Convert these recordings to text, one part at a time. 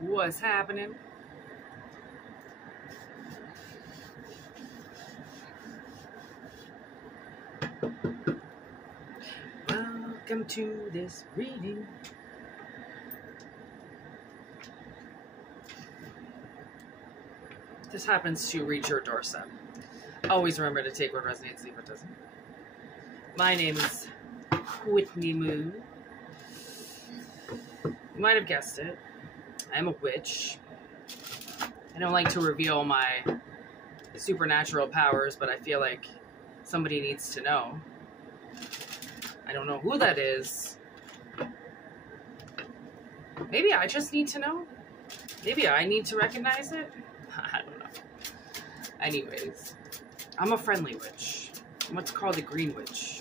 What's happening? Welcome to this reading. This happens to reach your doorstep. Always remember to take what resonates, leave what doesn't. My name is Whitney Moon. You might have guessed it. I'm a witch. I don't like to reveal my supernatural powers, but I feel like somebody needs to know. I don't know who that is. Maybe I just need to know. Maybe I need to recognize it. I don't know. Anyways, I'm a friendly witch. I'm what's called a green witch.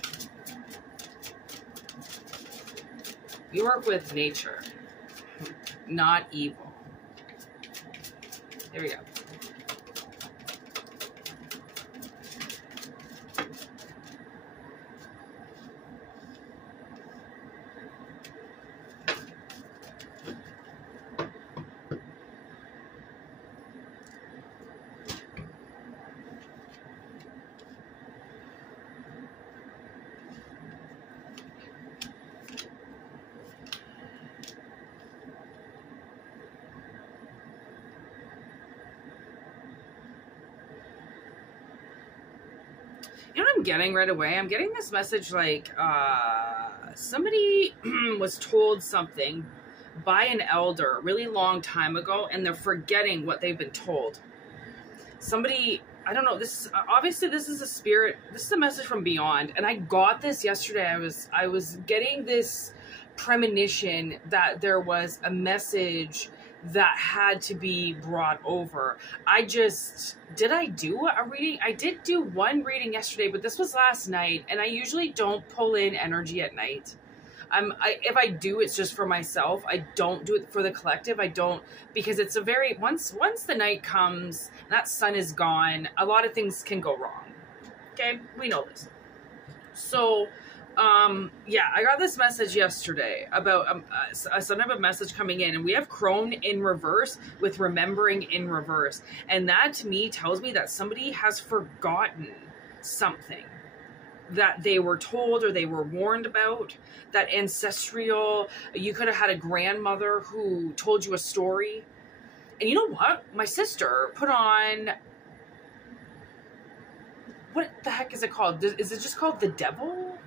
We work with nature, not evil. Here we go. You know what I'm getting right away? I'm getting this message like somebody was told something by an elder a really long time ago, and they're forgetting what they've been told. Somebody, I don't know, this obviously this is a spirit, this is a message from beyond, and I got this yesterday. I was getting this premonition that there was a message that had to be brought over. Did I do a reading? I did do one reading yesterday, but this was last night, and I usually don't pull in energy at night. If I do, it's just for myself. I don't do it for the collective. I don't, because it's a very, once the night comes, that sun is gone, a lot of things can go wrong. Okay? We know this. So, yeah, I got this message yesterday about some type of message coming in, and we have crone in reverse with remembering in reverse. And that to me tells me that somebody has forgotten something that they were told or they were warned about, that ancestral, you could have had a grandmother who told you a story. And you know what? My sister put on, what the heck is it called? Is it just called The Devil?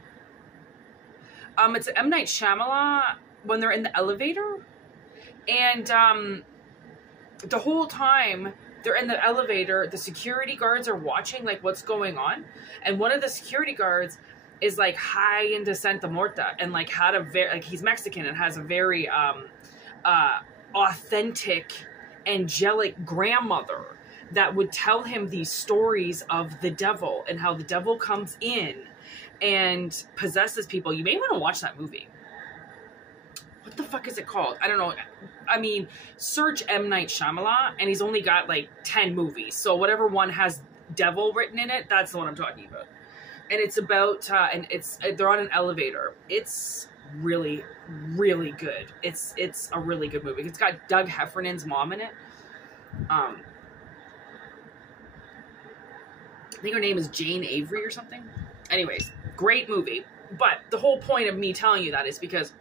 It's M. Night Shyamalan when they're in the elevator. And the whole time they're in the elevator, the security guards are watching like what's going on. And one of the security guards is like high into Santa Muerta and like had a very, like he's Mexican and has a very authentic, angelic grandmother that would tell him these stories of the devil and how the devil comes in and possesses people. You may want to watch that movie. What the fuck is it called? I don't know. I mean, search M. Night Shyamalan, and he's only got like 10 movies. So whatever one has devil written in it, that's the one I'm talking about. And it's about, and they're on an elevator. It's really, really good. It's a really good movie. It's got Doug Heffernan's mom in it. I think her name is Jane Avery or something. Anyways, great movie. But the whole point of me telling you that is because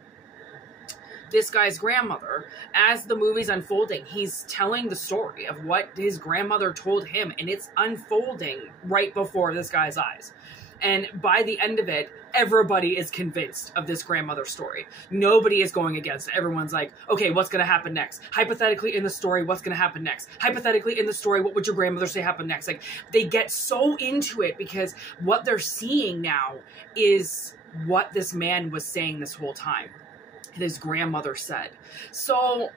this guy's grandmother, as the movie's unfolding, he's telling the story of what his grandmother told him, and it's unfolding right before this guy's eyes. And by the end of it, everybody is convinced of this grandmother story. Nobody is going against it. Everyone's like, okay, what's going to happen next? Hypothetically in the story, what's going to happen next? Hypothetically in the story, what would your grandmother say happened next? Like, they get so into it because what they're seeing now is what this man was saying this whole time. His grandmother said. So,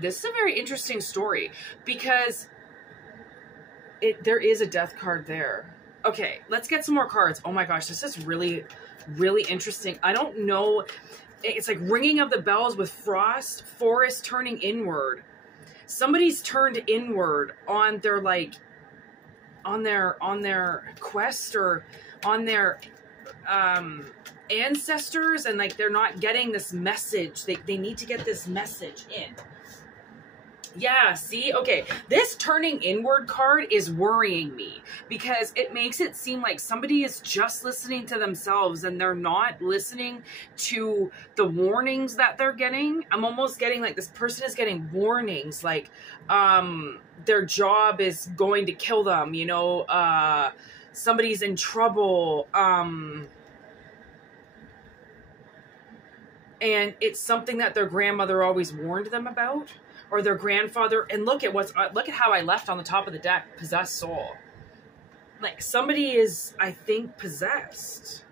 this is a very interesting story because there is a death card there. Okay, let's get some more cards. Oh my gosh, this is really, really interesting. I don't know. It's like ringing of the bells with frost, forest turning inward. Somebody's turned inward on their on their quest or on their ancestors, and like they're not getting this message. They need to get this message in. Yeah, see? Okay, this turning inward card is worrying me because it makes it seem like somebody is just listening to themselves and they're not listening to the warnings that they're getting. I'm almost getting like this person is getting warnings like their job is going to kill them, you know, somebody's in trouble, and it's something that their grandmother always warned them about. Or their grandfather, and look at how I left on the top of the deck, possessed soul. Like somebody is, I think, possessed,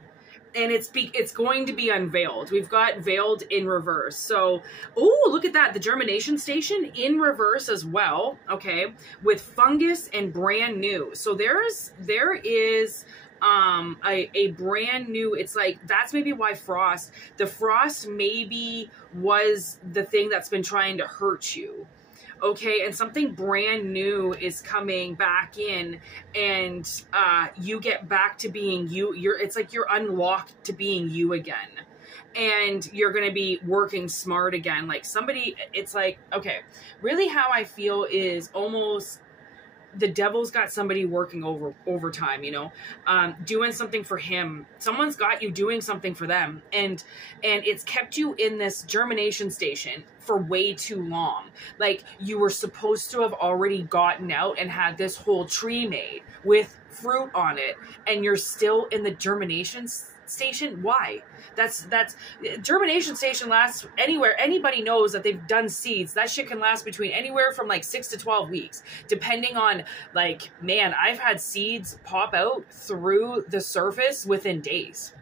and it's going to be unveiled. We've got veiled in reverse. So, oh, look at that, the germination station in reverse as well. Okay, with fungus and brand new. So there is a brand new, it's like, that's maybe why the frost maybe was the thing that's been trying to hurt you. Okay, and something brand new is coming back in, and you get back to being you. It's like you're unlocked to being you again, and you're going to be working smart again. Like somebody, it's like, okay, really how I feel is almost the devil's got somebody working overtime, you know, doing something for him. Someone's got you doing something for them, and it's kept you in this germination station for way too long. Like you were supposed to have already gotten out and had this whole tree made with fruit on it, and you're still in the germination station. Why? That's germination station lasts anywhere. Anybody knows that they've done seeds. That shit can last between anywhere from like 6 to 12 weeks, depending on, like, man, I've had seeds pop out through the surface within days.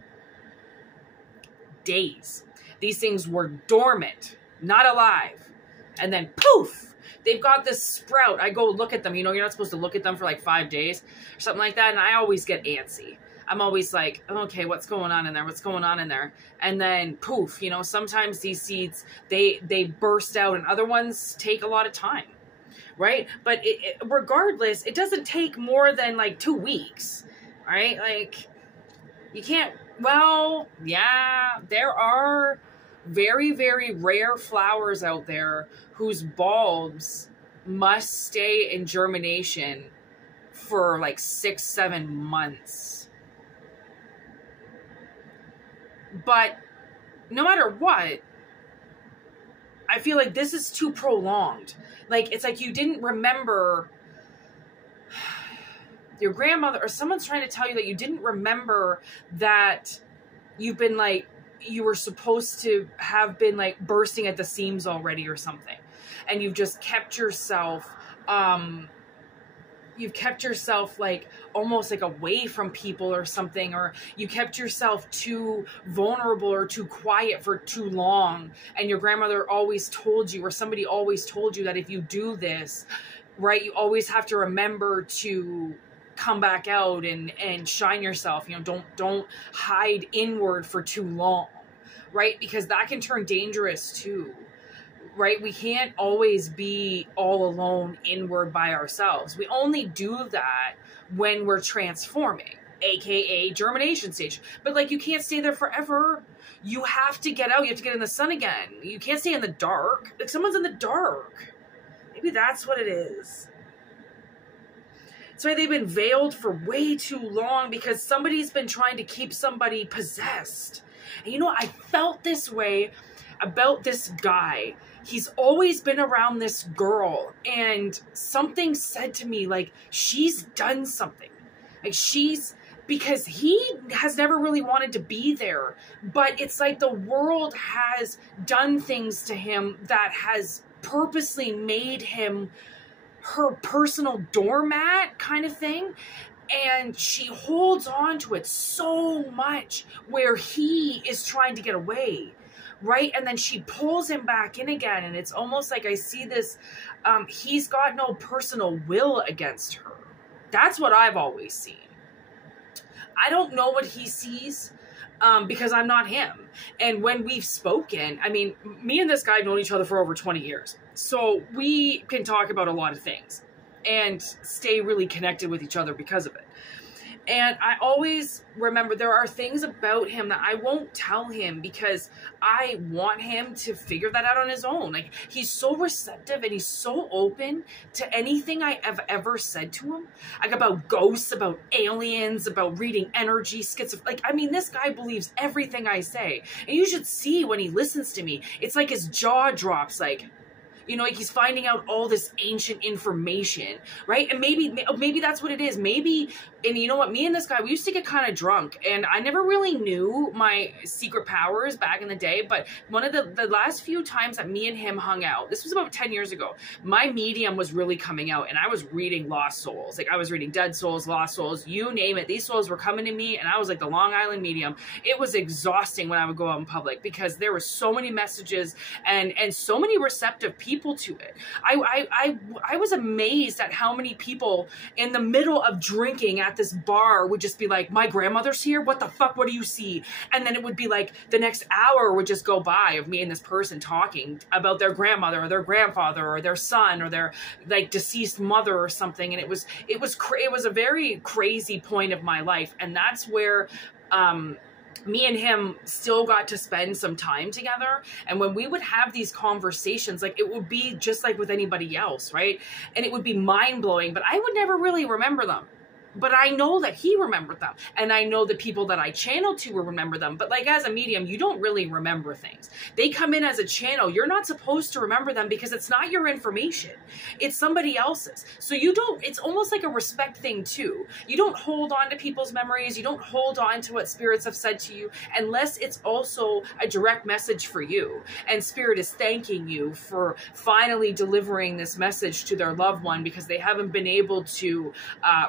Days. These things were dormant, not alive. And then poof, they've got this sprout. I go look at them. You know, you're not supposed to look at them for like 5 days or something like that. And I always get antsy. I'm always like, okay, what's going on in there? What's going on in there? And then poof, you know, sometimes these seeds, they burst out, and other ones take a lot of time, right? But regardless, it doesn't take more than like 2 weeks, right? Like you can't, well, yeah, there are very, very rare flowers out there whose bulbs must stay in germination for like 6-7 months. But no matter what, I feel like this is too prolonged. Like, it's like you didn't remember your grandmother, or someone's trying to tell you that you didn't remember that you've been like, you were supposed to have been like bursting at the seams already or something. And you've just kept yourself, like almost like away from people or something, or you kept yourself too vulnerable or too quiet for too long. And your grandmother always told you, or somebody always told you, that if you do this, right, you always have to remember to come back out and shine yourself. You know, don't hide inward for too long, right? Because that can turn dangerous too. Right? We can't always be all alone inward by ourselves. We only do that when we're transforming, aka germination stage. But like, you can't stay there forever. You have to get out. You have to get in the sun again. You can't stay in the dark. Like, someone's in the dark. Maybe that's what it is. That's why they've been veiled for way too long, because somebody's been trying to keep somebody possessed. And you know, I felt this way about this guy. He's always been around this girl, and something said to me, like, she's done something. Like, because he has never really wanted to be there, but it's like the world has done things to him that has purposely made him her personal doormat kind of thing. And she holds on to it so much, where he is trying to get away. Right? And then she pulls him back in again. And it's almost like I see this, he's got no personal will against her. That's what I've always seen. I don't know what he sees, because I'm not him. And when we've spoken, I mean, me and this guy have known each other for over 20 years. So we can talk about a lot of things and stay really connected with each other because of it. And I always remember there are things about him that I won't tell him because I want him to figure that out on his own. Like, he's so receptive and he's so open to anything I have ever said to him. Like, about ghosts, about aliens, about reading energy, like, I mean, this guy believes everything I say. And you should see when he listens to me. It's like his jaw drops, like, you know, like he's finding out all this ancient information, right? And maybe that's what it is. Maybe, and you know what? Me and this guy, we used to get kind of drunk, and I never really knew my secret powers back in the day. But one of the last few times that me and him hung out, this was about 10 years ago, my medium was really coming out, and I was reading lost souls. Like, I was reading dead souls, lost souls, you name it. These souls were coming to me, and I was like the Long Island medium. It was exhausting when I would go out in public because there were so many messages and so many receptive people to it. I was amazed at how many people in the middle of drinking at this bar would just be like, my grandmother's here, what the fuck, what do you see? And then it would be like the next hour would just go by of me and this person talking about their grandmother or their grandfather or their son or their like deceased mother or something. And it was a very crazy point of my life, and that's where me and him still got to spend some time together. And when we would have these conversations, like, it would be just like with anybody else, right? And it would be mind-blowing, but I would never really remember them. But I know that he remembered them. And I know the people that I channeled to will remember them. But like, as a medium, you don't really remember things. They come in as a channel. You're not supposed to remember them because it's not your information. It's somebody else's. So you don't, it's almost like a respect thing too. You don't hold on to people's memories. You don't hold on to what spirits have said to you unless it's also a direct message for you. And spirit is thanking you for finally delivering this message to their loved one because they haven't been able to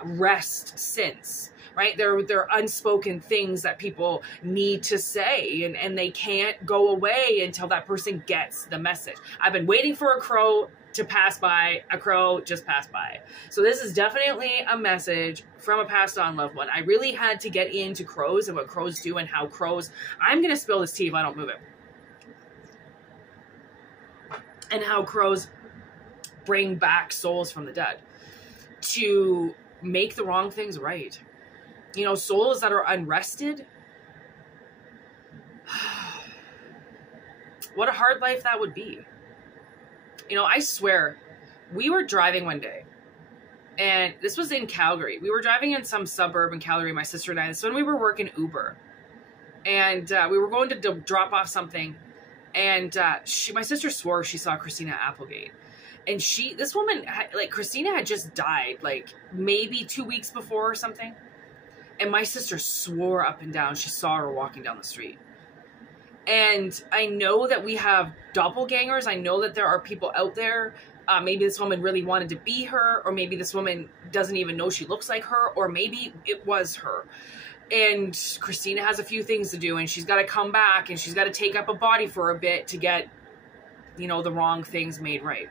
rest since, right? They're unspoken things that people need to say, and they can't go away until that person gets the message. I've been waiting for a crow to pass by. A crow just passed by. So this is definitely a message from a passed on loved one. I really had to get into crows and what crows do and how crows, I'm going to spill this tea if I don't move it, and how crows bring back souls from the dead to make the wrong things right. You know, souls that are unrested. What a hard life that would be. You know, I swear, we were driving one day, and this was in Calgary. We were driving in some suburb in Calgary, my sister and I. This is when we were working Uber. And we were going to drop off something, and my sister swore she saw Christina Applegate. And this woman, like, Christina had just died, like, maybe 2 weeks before or something. And my sister swore up and down she saw her walking down the street. And I know that we have doppelgangers. I know that there are people out there. Maybe this woman really wanted to be her, or maybe this woman doesn't even know she looks like her, or maybe it was her. And Christina has a few things to do, and she's got to come back, and she's got to take up a body for a bit to get, you know, the wrong things made right.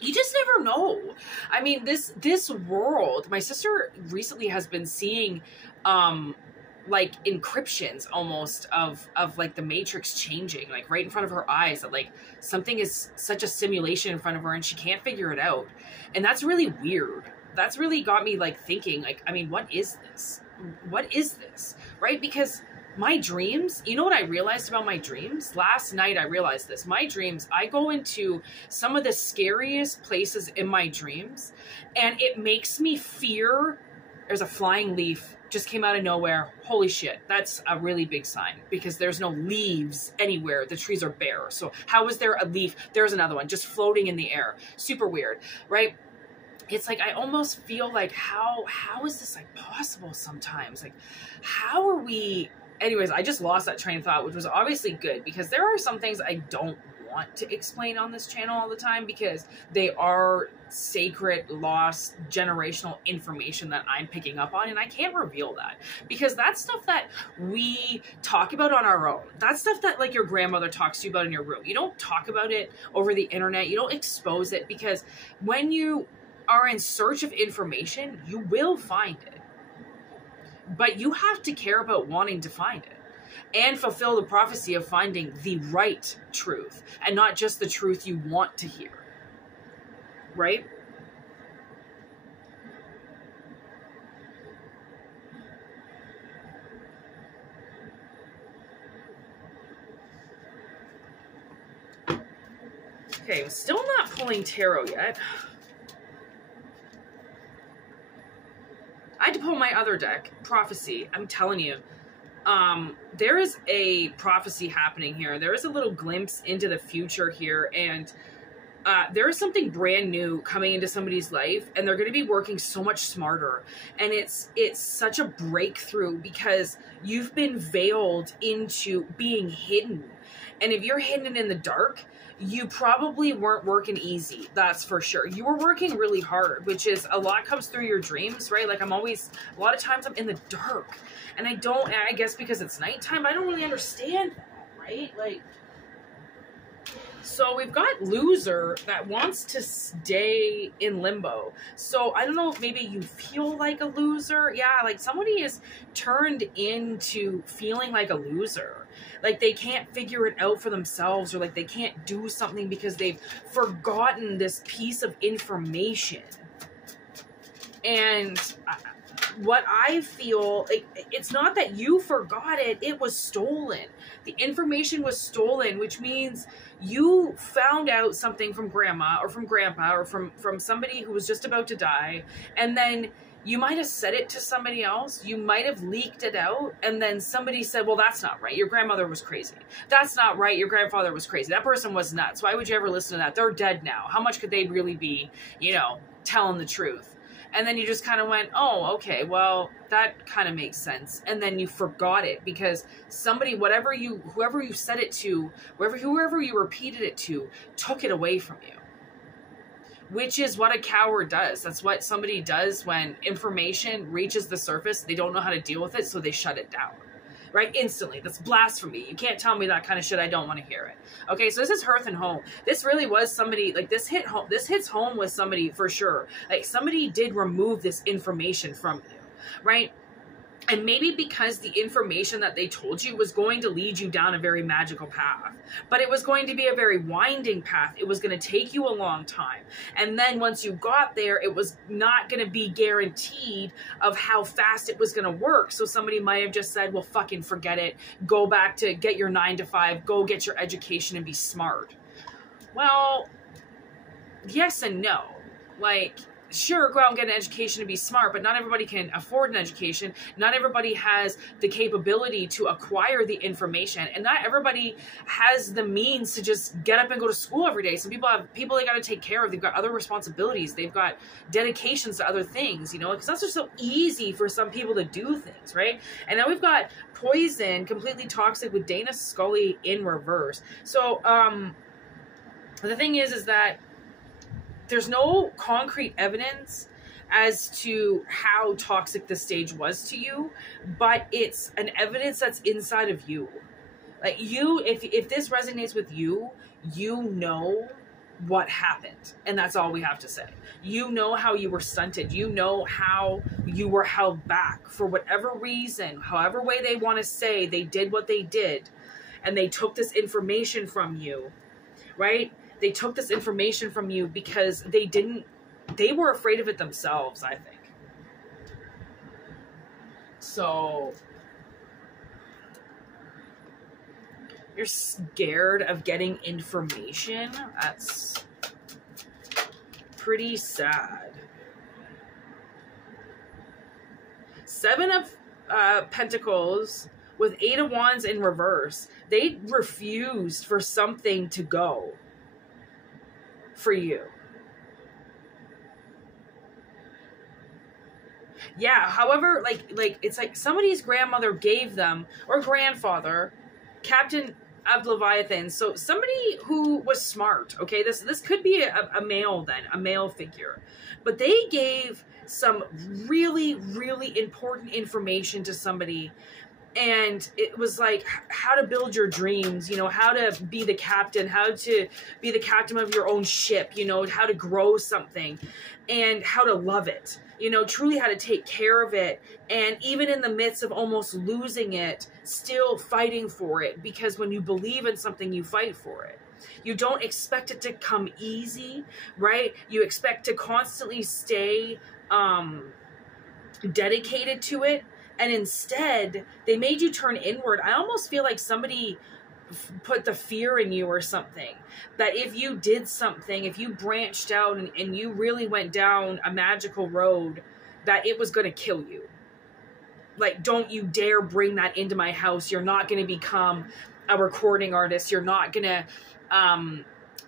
You just never know. I mean, this world, my sister recently has been seeing, like, encryptions almost of like the Matrix changing, like right in front of her eyes, that like something is such a simulation in front of her and she can't figure it out. And that's really weird. That's really got me like thinking, like, I mean, what is this? What is this? Right? Because my dreams, you know what I realized about my dreams? Last night I realized this. My dreams, I go into some of the scariest places in my dreams, and it makes me fear. There's a flying leaf, just came out of nowhere. Holy shit, that's a really big sign, because there's no leaves anywhere. The trees are bare. So how is there a leaf? There's another one just floating in the air. Super weird, right? It's like, I almost feel like, how is this like possible sometimes? Like, how are we... Anyways, I just lost that train of thought, which was obviously good, because there are some things I don't want to explain on this channel all the time, because they are sacred, lost, generational information that I'm picking up on, and I can't reveal that, because that's stuff that we talk about on our own. That's stuff that like your grandmother talks to you about in your room. You don't talk about it over the internet. You don't expose it, because when you are in search of information, you will find it. But you have to care about wanting to find it and fulfill the prophecy of finding the right truth, and not just the truth you want to hear. Right? Okay, I'm still not pulling tarot yet. I had to pull my other deck, Prophecy. I'm telling you, there is a prophecy happening here. There is a little glimpse into the future here, and there is something brand new coming into somebody's life, and they're going to be working so much smarter. And it's such a breakthrough because you've been veiled into being hidden. And if you're hidden in the dark, you probably weren't working easy. That's for sure. You were working really hard, which is a lot comes through your dreams, right? Like a lot of times I'm in the dark, and I guess because it's nighttime, I don't really understand that, right? Like, so we've got loser that wants to stay in limbo. So I don't know if maybe you feel like a loser. Yeah, like somebody is turned into feeling like a loser. Like they can't figure it out for themselves, or like they can't do something because they've forgotten this piece of information. And what I feel, it's not that you forgot it, it was stolen. The information was stolen, which means you found out something from grandma or from grandpa or from somebody who was just about to die, and then you might have said it to somebody else. You might have leaked it out, and then somebody said, well, that's not right. Your grandmother was crazy. That's not right. Your grandfather was crazy. That person was nuts. Why would you ever listen to that? They're dead now. How much could they really be, telling the truth? And then you just kind of went, oh, okay, well, that kind of makes sense. And then you forgot it because somebody, whoever you said it to, whoever you repeated it to, took it away from you. Which is what a coward does. That's what somebody does when information reaches the surface. They don't know how to deal with it, so they shut it down. Right? Instantly. That's blasphemy. You can't tell me that kind of shit. I don't want to hear it. Okay, so this is Hearth and Home. This really was somebody, like this hits home with somebody for sure. Like somebody did remove this information from you, right? And maybe because the information that they told you was going to lead you down a very magical path, but it was going to be a very winding path. It was going to take you a long time. And then once you got there, it was not going to be guaranteed of how fast it was going to work. So somebody might have just said, well, fucking forget it. Go back to get your 9 to 5, go get your education and be smart. Well, yes and no. Like, sure, go out and get an education and be smart, but not everybody can afford an education. Not everybody has the capability to acquire the information, and not everybody has the means to just get up and go to school every day. Some people have people they got to take care of. They've got other responsibilities. They've got dedications to other things, because that's just so easy for some people to do things, right? And now we've got Poison, completely toxic, with Dana Scully in reverse. So, the thing is that there's no concrete evidence as to how toxic the stage was to you, but it's an evidence that's inside of you. Like if this resonates with you, you know what happened. And that's all we have to say. You know how you were stunted. You know how you were held back for whatever reason, however way they want to say they did what they did. And they took this information from you, right? They took this information from you because they were afraid of it themselves, I think. So, you're scared of getting information? That's pretty sad. 7 of Pentacles with 8 of Wands in reverse. They refused for something to go for you. Yeah, however, like it's like somebody's grandmother gave them, or grandfather, Captain of Leviathan. So somebody who was smart, okay? This could be a male then, a male figure. But they gave some really, really important information to somebody. And it was like how to build your dreams, how to be the captain, how to be the captain of your own ship, how to grow something and how to love it, truly how to take care of it. And even in the midst of almost losing it, still fighting for it, because when you believe in something, you fight for it. You don't expect it to come easy, right? You expect to constantly stay dedicated to it. And instead, they made you turn inward. I almost feel like somebody put the fear in you or something. That if you did something, if you branched out and you really went down a magical road, that it was going to kill you. Like, don't you dare bring that into my house. You're not going to become a recording artist. You're not going to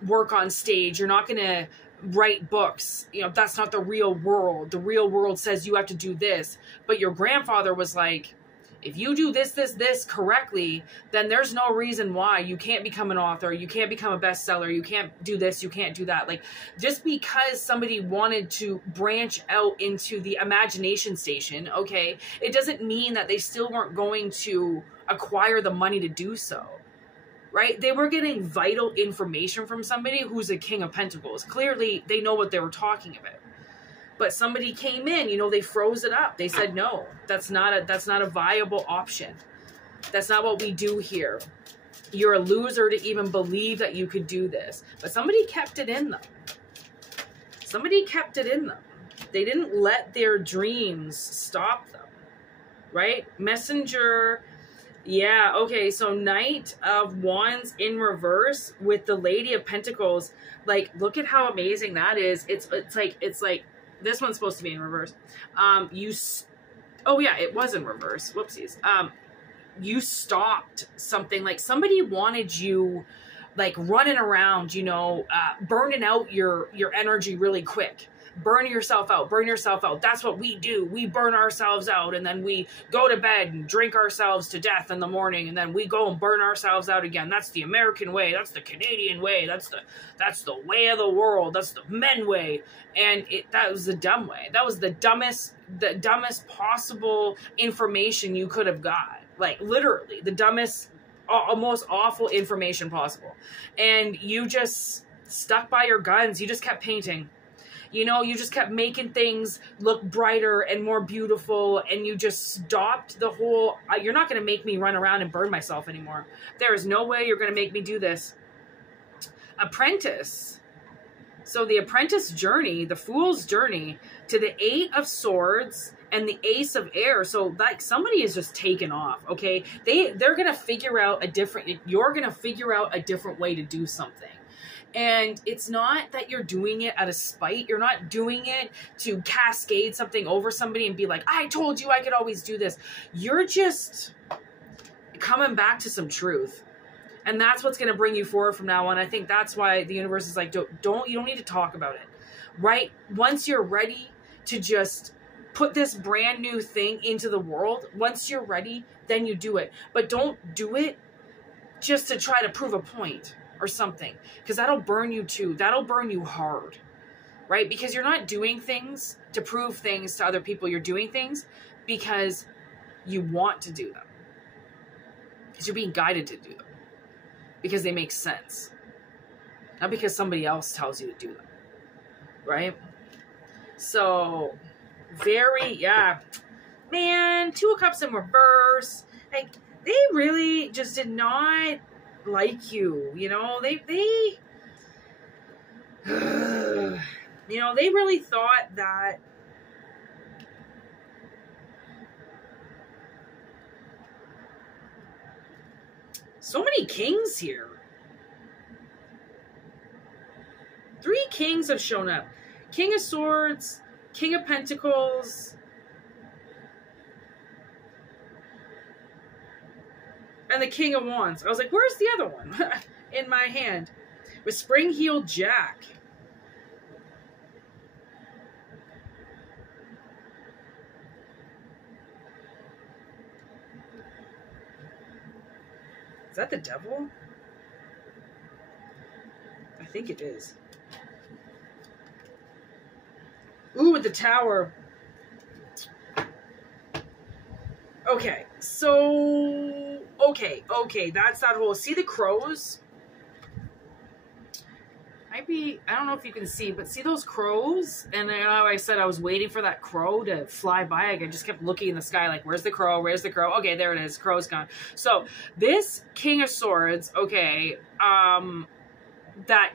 work on stage. You're not going to write books. You know, that's not the real world. The real world says you have to do this. But your grandfather was like, if you do this correctly, then there's no reason why you can't become an author. You can't become a bestseller. You can't do this. You can't do that. Like, just because somebody wanted to branch out into the imagination station, okay, it doesn't mean that they still weren't going to acquire the money to do so, right? They were getting vital information from somebody who's a King of Pentacles. Clearly, they know what they were talking about. But somebody came in, you know, they froze it up. They said, no, that's not a viable option. That's not what we do here. You're a loser to even believe that you could do this. But somebody kept it in them. Somebody kept it in them. They didn't let their dreams stop them, right? Messenger, yeah, okay, so Knight of Wands in reverse with the Lady of Pentacles. Like, look at how amazing that is. It's like, this one's supposed to be in reverse. Oh yeah, it was in reverse. Whoopsies. You stopped something. Like, somebody wanted you, like, running around, you know, burning out your energy really quick. Burn yourself out. Burn yourself out. That's what we do. We burn ourselves out, and then we go to bed and drink ourselves to death in the morning, and then we go and burn ourselves out again. That's the American way. That's the Canadian way. That's the way of the world. That's the men way. And that was the dumb way. That was the dumbest possible information you could have got. Like, literally, the dumbest, most awful information possible. And you just stuck by your guns. You just kept painting. You know, you just kept making things look brighter and more beautiful, and you just stopped the whole, you're not going to make me run around and burn myself anymore. There is no way you're going to make me do this. Apprentice. So the apprentice journey, the fool's journey to the 8 of Swords and the Ace of Air. So, like, somebody is just taken off, okay? They're going to figure out you're going to figure out a different way to do something. And it's not that you're doing it out of spite. You're not doing it to cascade something over somebody and be like, I told you I could always do this. You're just coming back to some truth. And that's what's going to bring you forward from now on. I think that's why the universe is like, you don't need to talk about it, right? Once you're ready to just put this brand new thing into the world, once you're ready, then you do it. But don't do it just to try to prove a point or something, because that'll burn you too. That'll burn you hard, right? Because you're not doing things to prove things to other people. You're doing things because you want to do them, because you're being guided to do them, because they make sense, not because somebody else tells you to do them, right? So yeah, man, 2 of Cups in reverse. Like, they really just did not like you, you know, they you know, they really thought that so many kings here. 3 kings have shown up. King of Swords, King of Pentacles, and the King of Wands. I was like, where's the other one? In my hand. With Spring-Heeled Jack. Is that the devil? I think it is. Ooh, with the Tower. Okay, so, okay, that's that whole, see the crows? I don't know if you can see, but see those crows? And you know, I said I was waiting for that crow to fly by. I just kept looking in the sky like, where's the crow? Where's the crow? Okay, there it is. Crow's gone. So this King of Swords, okay, that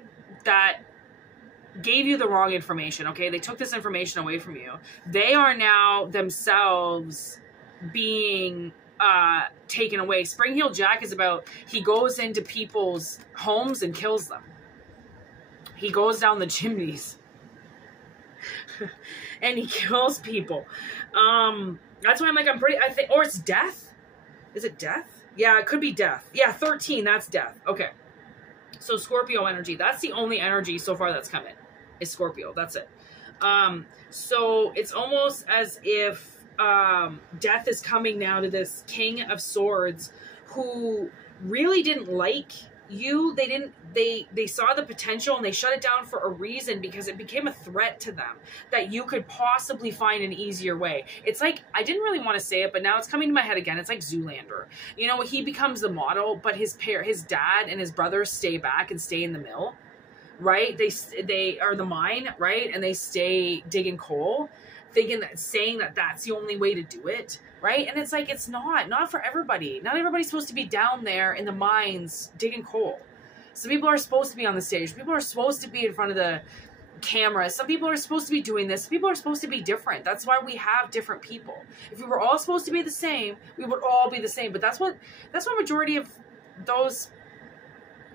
gave you the wrong information, okay? They took this information away from you. They are now themselves being taken away. Spring Heel Jack is about, he goes into people's homes and kills them. He goes down the chimneys and he kills people. That's why I'm like, I think, or it's death. Is it death? Yeah, it could be death. Yeah, 13, that's death. Okay. So Scorpio energy, that's the only energy so far that's coming, is Scorpio. That's it. So it's almost as if death is coming now to this King of Swords who really didn't like you. They saw the potential and they shut it down for a reason, because it became a threat to them that you could possibly find an easier way. It's like, I didn't really want to say it, but now it's coming to my head again. It's like Zoolander. You know, he becomes the model, but his dad and his brothers stay back and stay in the mill, right? They are the mine, right? And they stay digging coal, saying that that's the only way to do it, right? And it's like, it's not for everybody. Not everybody's supposed to be down there in the mines digging coal. Some people are supposed to be on the stage. People are supposed to be in front of the camera. Some people are supposed to be doing this. People are supposed to be different. That's why we have different people. If we were all supposed to be the same, we would all be the same. But that's what majority of those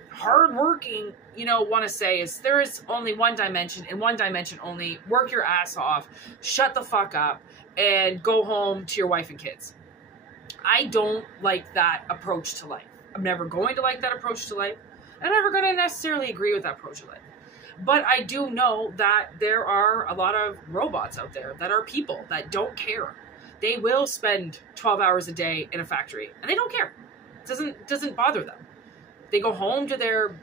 hardworking, want to say is, there is only one dimension, and one dimension only. Work your ass off, shut the fuck up, and go home to your wife and kids. I don't like that approach to life. I'm never going to like that approach to life. I'm never going to necessarily agree with that approach to life. But I do know that there are a lot of robots out there that are people that don't care. They will spend 12 hours a day in a factory, and they don't care. It doesn't bother them. They go home to their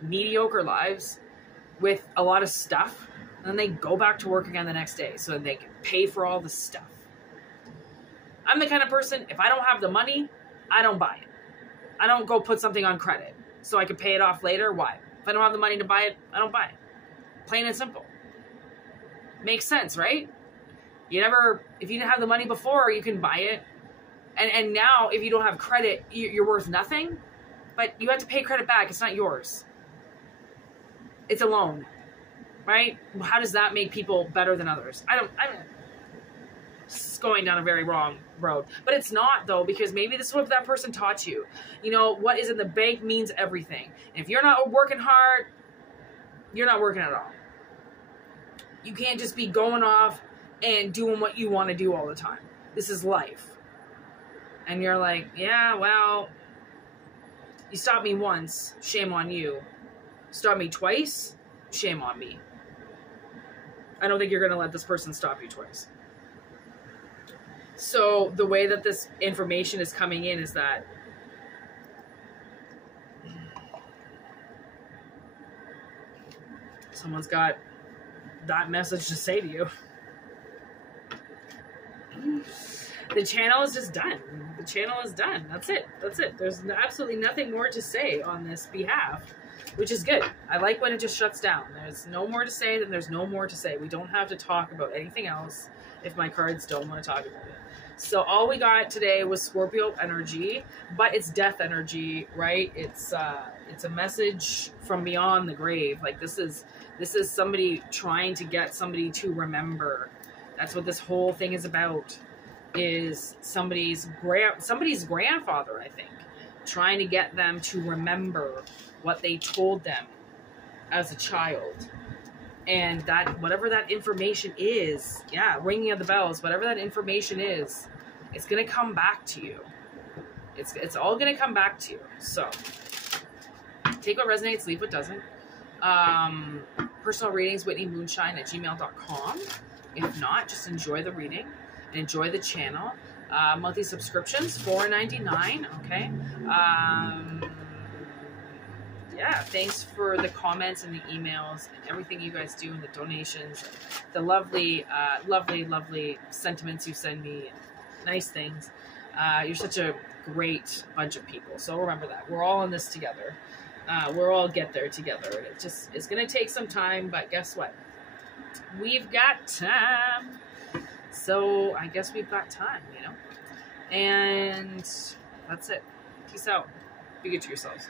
mediocre lives with a lot of stuff, and then they go back to work again the next day so they can pay for all the stuff. I'm the kind of person, if I don't have the money, I don't buy it. I don't go put something on credit so I can pay it off later. Why? If I don't have the money to buy it, I don't buy it. Plain and simple. Makes sense, right? If you didn't have the money before, you can buy it. And now, if you don't have credit, you're worth nothing. But you have to pay credit back. It's not yours. It's a loan, right? How does that make people better than others? I don't. It's going down a very wrong road. But it's not, though, because maybe this is what that person taught you. What is in the bank means everything. And if you're not working hard, you're not working at all. You can't just be going off and doing what you want to do all the time. This is life. And you're like, yeah, well, you stopped me once, shame on you. Stop me twice, shame on me. I don't think you're going to let this person stop you twice. So the way that this information is coming in is that someone's got that message to say to you. The channel is just done. The channel is done. That's it. That's it. There's absolutely nothing more to say on this behalf, which is good. I like when it just shuts down. There's no more to say, then there's no more to say. We don't have to talk about anything else if my cards don't want to talk about it. So all we got today was Scorpio energy, but it's death energy, right? It's a message from beyond the grave. Like this is somebody trying to get somebody to remember. That's what this whole thing is about. Is somebody's grandfather, I think, trying to get them to remember what they told them as a child. And that, whatever that information is, yeah, ringing of the bells, whatever that information is, it's going to come back to you. It's all going to come back to you. So take what resonates, leave what doesn't. Personal readings, whitneymoonshine@gmail.com. If not, just enjoy the reading. Enjoy the channel. Monthly subscriptions, $4.99. Okay. Yeah, thanks for the comments and the emails and everything you guys do and the donations, the lovely, lovely sentiments you send me, and nice things. You're such a great bunch of people. So remember that we're all in this together. We'll all get there together. It's going to take some time, but guess what? We've got time. So I guess we've got time, And that's it. Peace out. Be good to yourselves.